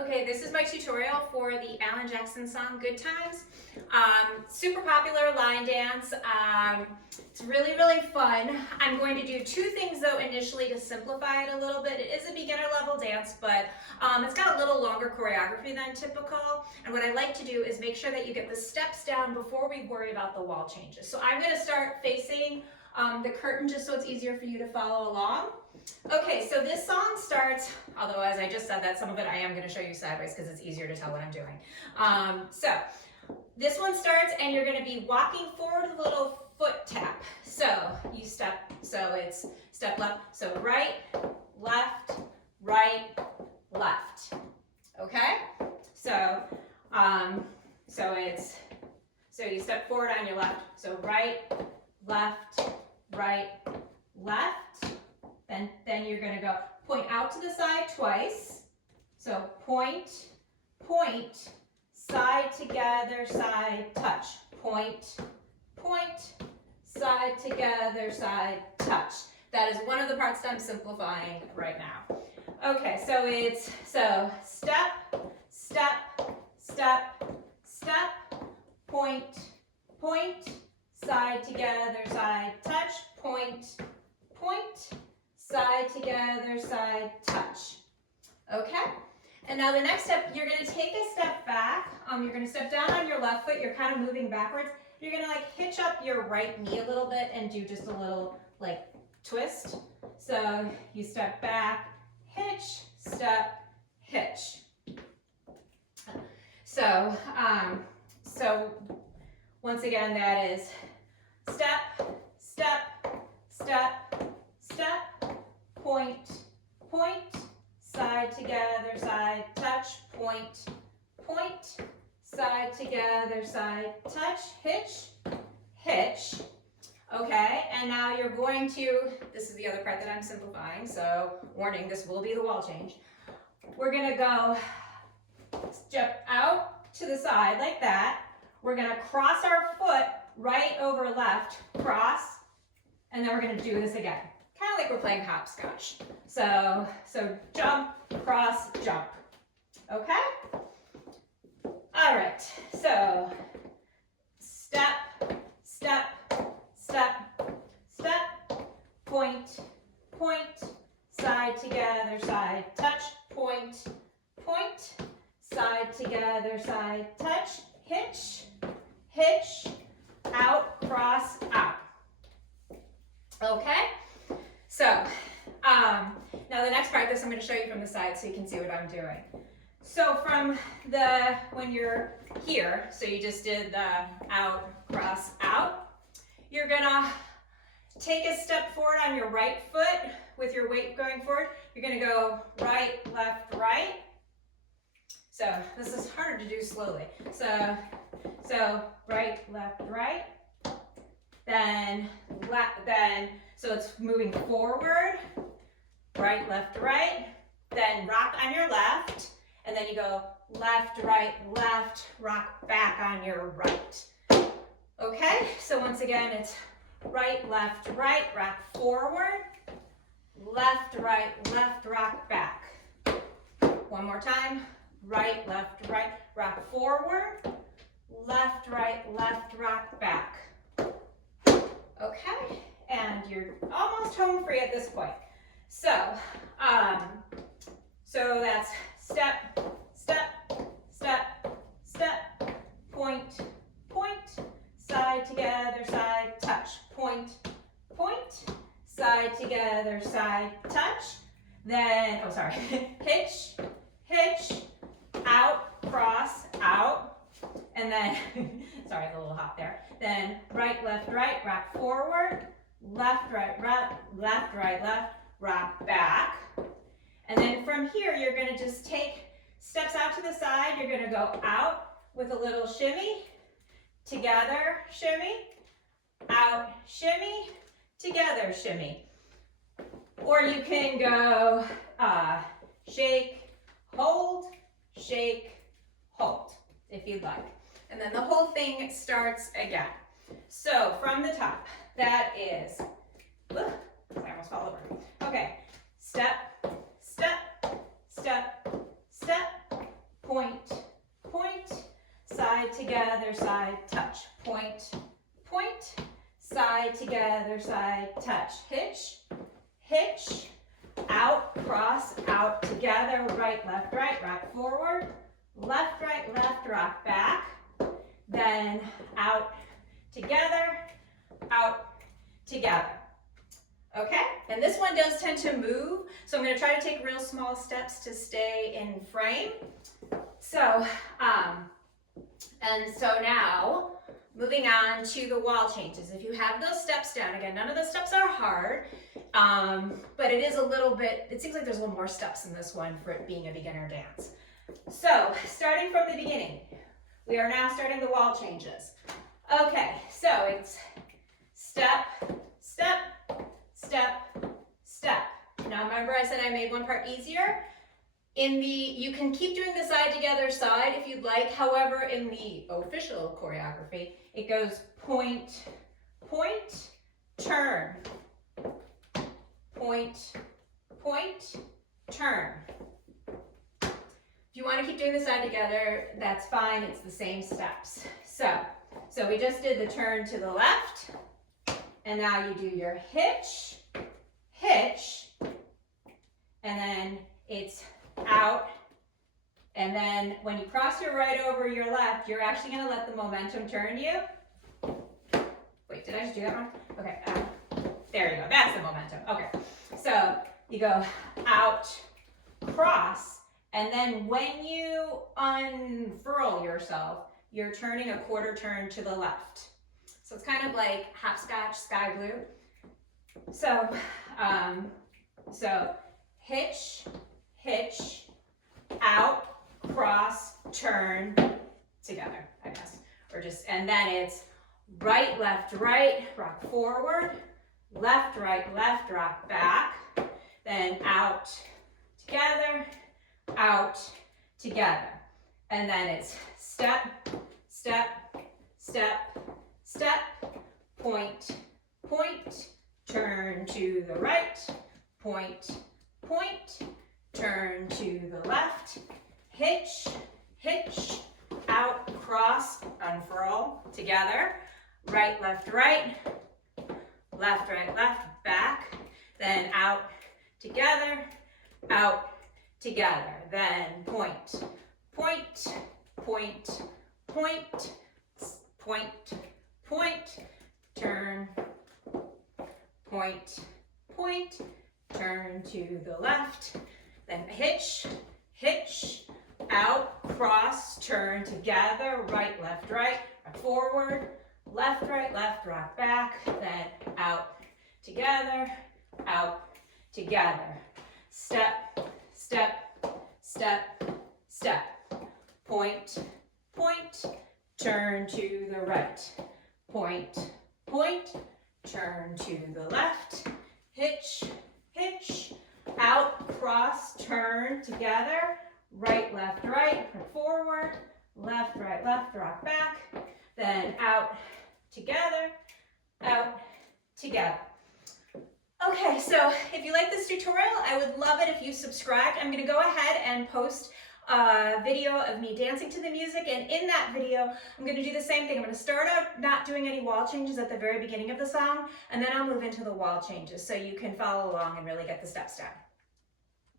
Okay, this is my tutorial for the Alan Jackson song, Good Times. Super popular line dance. It's really, really fun. I'm going to do two things though initially to simplify it a little bit. It is a beginner level dance, but it's got a little longer choreography than typical. And what I like to do is make sure that you get the steps down before we worry about the wall changes. So I'm gonna start facing the curtain just so it's easier for you to follow along. Okay, so this song starts, although as I just said that, some of it I am going to show you sideways because it's easier to tell what I'm doing. So this one starts and you're going to be walking forward with a little foot tap. So you step, so it's step left, so right, left, okay? So, so you step forward on your left, so right, left, then you're going to go point out to the side twice. So point, side together, side touch. Point, side together, side touch. That is one of the parts that I'm simplifying right now. Okay, so it's step, point, side together, side touch, point, side together, side touch. Okay? And now the next step, you're going to take a step back. You're going to step down on your left foot. You're kind of moving backwards. You're going to like hitch up your right knee a little bit and do just a little like twist. So you step back, hitch, step, hitch. So once again, that is step, point, side together, side touch, point, side together, side touch, hitch. Okay, and now you're going to, this is the other part that I'm simplifying, so warning, this will be the wall change. We're gonna go step out to the side like that. We're gonna cross our foot right over left, cross, and then we're gonna do this again. Kind of like we're playing hopscotch. So jump, cross, jump. Okay? All right, so step, point, side together, side touch, point, side together, side touch, hitch, out, cross, out. Okay? So, now the next practice I'm going to show you from the side so you can see what I'm doing. So from when you're here, so you just did the out, cross, out, you're going to take a step forward on your right foot with your weight going forward. You're going to go right, left, right. So this is harder to do slowly. So right, left, right. Then so it's moving forward, right, left, then rock on your left, and then you go left, rock back on your right. Okay, so once again, it's right, rock forward, left, rock back. One more time, right, rock forward, left, rock back. Okay, and you're almost home free at this point. So that's step, point, side together, side touch, point, side together, side touch, then, hitch, out, cross, out, and then, sorry, the little hop there, then right, rock forward, left, rock back. And then from here, you're going to just take steps out to the side. You're going to go out with a little shimmy, together, shimmy, out, shimmy, together, shimmy. Or you can go shake, hold, if you'd like. And then the whole thing starts again. So from the top, that is, I almost fell over. Okay, step, point, point, side together, side, touch, point, point, side together, side, touch, hitch, hitch, out, cross, out, together, right, rock forward, left, rock back, then out, together, out, together. Okay, and this one does tend to move, so I'm going to try to take real small steps to stay in frame. So, and so now, moving on to the wall changes. If you have those steps down, again, none of the steps are hard, but it is a little bit, it seems like there's a little more steps in this one for it being a beginner dance. So, starting from the beginning, we are now starting the wall changes. Okay, so it's step, step, step, step. Now remember I said I made one part easier? You can keep doing the side together side if you'd like. However, in the official choreography, it goes point, point, turn. Point, point, turn. If you want to keep doing the side together, that's fine. It's the same steps. So we just did the turn to the left, and now you do your hitch, hitch, and then it's out, and then when you cross your right over your left, you're actually going to let the momentum turn you. Wait, did I just do that wrong? Okay, there you go, that's the momentum. Okay, so you go out, cross, and then when you unfurl yourself, you're turning a quarter turn to the left. So it's kind of like hopscotch, sky blue. So, so hitch, hitch, out, cross, turn, together, I guess. Or just, and then it's right, rock forward, left, rock back, then out, together, and then it's step, step, step, step, point, point, turn to the right, point, point, turn to the left, hitch, hitch, out, cross, unfurl, together, right, left, back, then out, together, then point, point, point, point, point, point, turn, point, point, turn to the left, then hitch, hitch, out, cross, turn together, right, rock forward, left, rock back, then out, together, step, step, step, step, point, point, turn to the right, point, point, turn to the left, hitch, hitch, out, cross, turn together, right, forward, left, rock back, then out, together. Okay, so if you like this tutorial, I would love it if you subscribed. I'm going to go ahead and post a video of me dancing to the music, and in that video, I'm going to do the same thing. I'm going to start out not doing any wall changes at the very beginning of the song, and then I'll move into the wall changes so you can follow along and really get the steps down.